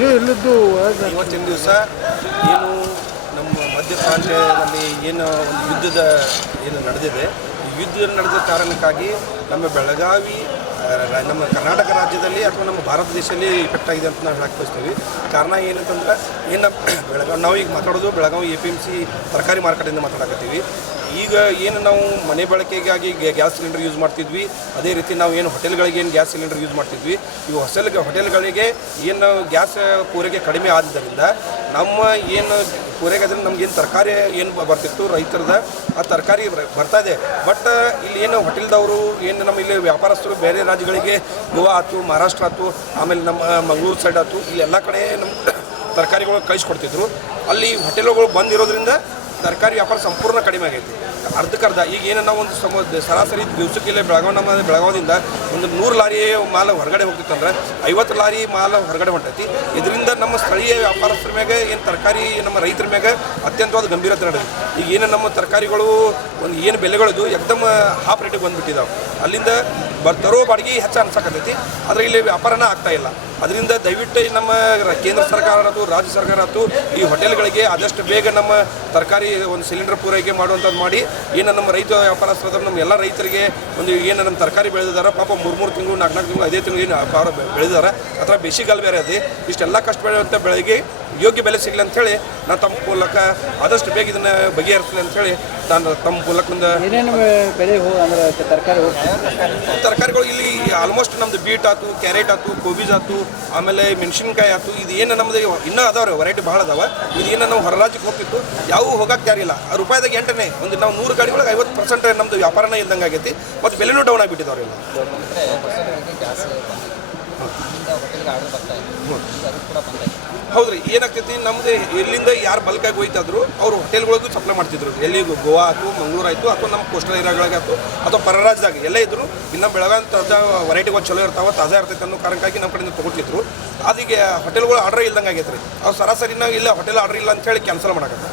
ಇವತ್ತಿನ ದಿವಸ ಏನು ನಮ್ಮ ಮಧ್ಯ ಪ್ರಾಂತ್ಯದಲ್ಲಿ ಏನು ಒಂದು ಯುದ್ಧದ ಏನು ನಡೆದಿದೆ, ಈ ಯುದ್ಧ ನಡೆದ ಕಾರಣಕ್ಕಾಗಿ ನಮ್ಮ ಬೆಳಗಾವಿ ನಮ್ಮ ಕರ್ನಾಟಕ ರಾಜ್ಯದಲ್ಲಿ ಅಥವಾ ನಮ್ಮ ಭಾರತ ದೇಶದಲ್ಲಿ ಇಫೆಕ್ಟ್ ಆಗಿದೆ ಅಂತ ನಾವು ಹೇಳಕ್ಕೆ ಬಯಸ್ತೀವಿ. ಕಾರಣ ಏನಂತಂದ್ರೆ ಬೆಳಗಾವಿ ನಾವು ಈಗ ಮಾತಾಡೋದು ಬೆಳಗಾವಿ APMC ತರಕಾರಿ ಮಾರ್ಕೆಟಿಂದ ಮಾತಾಡಕತ್ತೀವಿ. ಈಗ ಏನು ನಾವು ಮನೆ ಬಳಕೆಗಾಗಿ ಗ್ಯಾಸ್ ಸಿಲಿಂಡರ್ ಯೂಸ್ ಮಾಡ್ತಿದ್ವಿ, ಅದೇ ರೀತಿ ನಾವು ಏನು ಹೋಟೆಲ್ಗಳಿಗೆ ಏನು ಗ್ಯಾಸ್ ಸಿಲಿಂಡರ್ ಯೂಸ್ ಮಾಡ್ತಿದ್ವಿ, ಇವು ಹೋಟೆಲ್ಗಳಿಗೆ ಏನು ಗ್ಯಾಸ್ ಪೂರೈಕೆ ಕಡಿಮೆ ಆದ್ದರಿಂದ ನಮ್ಮ ಏನು ಪೂರೈಕೆ ಅದರಿಂದ ನಮಗೇನು ತರಕಾರಿ ಏನು ಬರ್ತಿತ್ತು ರೈತರದ ಆ ತರಕಾರಿ ಬರ್ತಾ ಇದೆ. ಬಟ್ ಇಲ್ಲಿ ಏನು ಹೋಟೆಲ್ದವರು ಏನು ನಮ್ಮ ಇಲ್ಲಿ ವ್ಯಾಪಾರಸ್ಥರು ಬೇರೆ ರಾಜ್ಯಗಳಿಗೆ ಗೋವಾ ಆಯ್ತು, ಮಹಾರಾಷ್ಟ್ರ ಆಯ್ತು, ಆಮೇಲೆ ನಮ್ಮ ಮಂಗಳೂರು ಸೈಡ್ ಆಯ್ತು, ಇಲ್ಲಿ ಎಲ್ಲ ಕಡೆ ನಮ್ಮ ತರಕಾರಿಗಳು ಕಳಿಸ್ಕೊಡ್ತಿದ್ರು. ಅಲ್ಲಿ ಹೋಟೆಲ್ಗಳು ಬಂದಿರೋದ್ರಿಂದ ತರಕಾರಿ ವ್ಯಾಪಾರ ಸಂಪೂರ್ಣ ಕಡಿಮೆ ಆಗೈತಿ, ಅರ್ಧಕ್ಕರ್ಧ. ಈಗ ಏನು ನಾವು ಒಂದು ಸರಾಸರಿ ದಿವಸಕ್ಕಿಲ್ಲೇ ಬೆಳಗಾವದಿಂದ ಒಂದು 100 ಲಾರಿ ಮಾಲ್ ಹೊರಗಡೆ ಹೋಗ್ತಿತ್ತಂದ್ರೆ 50 ಲಾರಿ ಮಾಲ್ ಹೊರಗಡೆ ಹೊಂಟೈತಿ. ಇದರಿಂದ ನಮ್ಮ ಸ್ಥಳೀಯ ವ್ಯಾಪಾರಸ್ಥರ ಮ್ಯಾಗೆ ಏನು ತರಕಾರಿ ನಮ್ಮ ರೈತರ ಮ್ಯಾಗೆ ಅತ್ಯಂತವಾದ ಗಂಭೀರತೆ ನಡೆದಿದೆ. ಈಗ ಏನು ನಮ್ಮ ತರಕಾರಿಗಳು ಒಂದು ಏನು ಬೆಲೆಗಳಿದ್ದು ಎಕ್ದಮ್ ಹಾಫ್ ರೇಟಿಗೆ ಬಂದುಬಿಟ್ಟಿದ್ದಾವೆ. ಅಲ್ಲಿಂದ ತರೋ ಬಾಡಿಗೆ ಹೆಚ್ಚು ಅನ್ಸಕತ್ತೈತಿ, ಆದರೆ ಇಲ್ಲಿ ವ್ಯಾಪಾರನ ಆಗ್ತಾಯಿಲ್ಲ. ಅದರಿಂದ ದಯವಿಟ್ಟು ನಮ್ಮ ಕೇಂದ್ರ ಸರ್ಕಾರ ಆಯ್ತು, ರಾಜ್ಯ ಸರ್ಕಾರ ಆಯ್ತು, ಈ ಹೋಟೆಲ್ಗಳಿಗೆ ಆದಷ್ಟು ಬೇಗ ನಮ್ಮ ತರಕಾರಿ ಒಂದು ಸಿಲಿಂಡರ್ ಪೂರೈಕೆ ಮಾಡುವಂಥದ್ದು ಮಾಡಿ ಏನು ನಮ್ಮ ರೈತ ವ್ಯಾಪಾರಸ್ಥರು ನಮ್ಮ ಎಲ್ಲ ರೈತರಿಗೆ ಒಂದು ಏನು ನಮ್ಮ ತರಕಾರಿ ಬೆಳೆದಿದ್ದಾರೆ, ಪಾಪ 3 ತಿಂಗಳು 4 ತಿಂಗಳು 5 ತಿಂಗಳು ಏನು ವ್ಯಾಪಾರ ಬೆಳೆದಿದ್ದಾರೆ, ಅಥವಾ ಬೇಸಿಗೆಗಾಲ ಬೇರೆ ಅದೇ, ಇಷ್ಟೆಲ್ಲ ಕಷ್ಟ ಬೆಳೆಯುವಂಥ ಬೆಳೆಗೆ ಯೋಗ್ಯ ಬೆಲೆ ಸಿಗಲಿ ಅಂಥೇಳಿ ನಾನು ತಮ್ಮ ಮೂಲಕ ಆದಷ್ಟು ಬೇಗ ಇದನ್ನು ಬಗೆಹರಿಸಲಿ ಅಂಥೇಳಿ ನಾನು ತಮ್ಮ ಮೂಲಕ ಒಂದು ಬೆಳೆ ಅಂದರೆ ತರಕಾರಿಗಳು ಇಲ್ಲಿ ಆಲ್ಮೋಸ್ಟ್ ನಮ್ಮದು ಬೀಟ್ ಆಯ್ತು, ಕ್ಯಾರೆಟ್ ಆಯ್ತು, ಕೋಬೀಜ್ ಆಯ್ತು, ಆಮೇಲೆ ಮೆಣಸಿನ್ಕಾಯಿ ಆಯ್ತು, ಇದು ಏನು ನಮ್ಮದು ಇನ್ನೂ ಅದಾವೆ ವೆರೈಟಿ ಭಾಳ ಅದಾವೆ. ಇದು ಏನು ನಾವು ಹೊರ ರಾಜ್ಯಕ್ಕೆ ಹೋಗ್ತಿತ್ತು, ಯಾವ ಹೋಗಕ್ಕೆ ಯಾರಿಲ್ಲ. ರೂಪಾಯಿದಾಗ 8ನೇ ಒಂದು ನಾವು 100 ಗಾಡಿ ಒಳಗೆ 50% ನಮ್ಮದು ವ್ಯಾಪಾರನೇ ಇದ್ದಂಗೆ ಆಗೈತಿ, ಮತ್ತು ಬೆಲೆನೂ ಡೌನ್ ಆಗಿಬಿಟ್ಟಿದ್ದವ್ರು ಇಲ್ಲ. ಹೌದ್ರಿ, ಏನಾಗ್ತೈತಿ ನಮ್ಮದು ಎಲ್ಲಿಂದ ಯಾರು ಬಲ್ಕಾಗಿ ಹೋಯ್ತಾದ್ರು ಅವರು ಹೋಟೆಲ್ಗಳಿಗೂ ಸಪ್ಲೈ ಮಾಡ್ತಿದ್ರು. ಎಲ್ಲಿ ಗೋವಾ ಆಯ್ತು, ಮಂಗಳೂರು ಆಯಿತು, ಅಥವಾ ನಮ್ಮ ಕೋಸ್ಟಲ್ ಏರಿಯಾಗಳಿಗೆ ಆಯ್ತು, ಅಥವಾ ಪರರಾಜ್ಯದಾಗ ಎಲ್ಲೇ ಇದ್ರು ಇನ್ನು ಬೆಳಗಾವಿ ತಾಜಾ ವೆರೈಟಿಗಳು ಚಲೋ ಇರ್ತಾವೆ, ತಾಜಾ ಇರ್ತೈತೆ ಅನ್ನೋ ಕಾರಣಕ್ಕಾಗಿ ನಮ್ಮ ಕಡೆಯಿಂದ ತೊಗೊಳ್ತಿದ್ರು. ಅದೀಗ ಹೋಟೆಲ್ಗಳು ಆರ್ಡರ್ ಇಲ್ದಂಗೆ ಆಗೈತೆ ರೀ. ಅವ್ರು ಸರಾಸರಿ ನಾವು ಇಲ್ಲ ಹೋಟೆಲ್ ಆರ್ಡರ್ ಇಲ್ಲ ಅಂತೇಳಿ ಕ್ಯಾನ್ಸಲ್ ಮಾಡಕತ್ತೆ.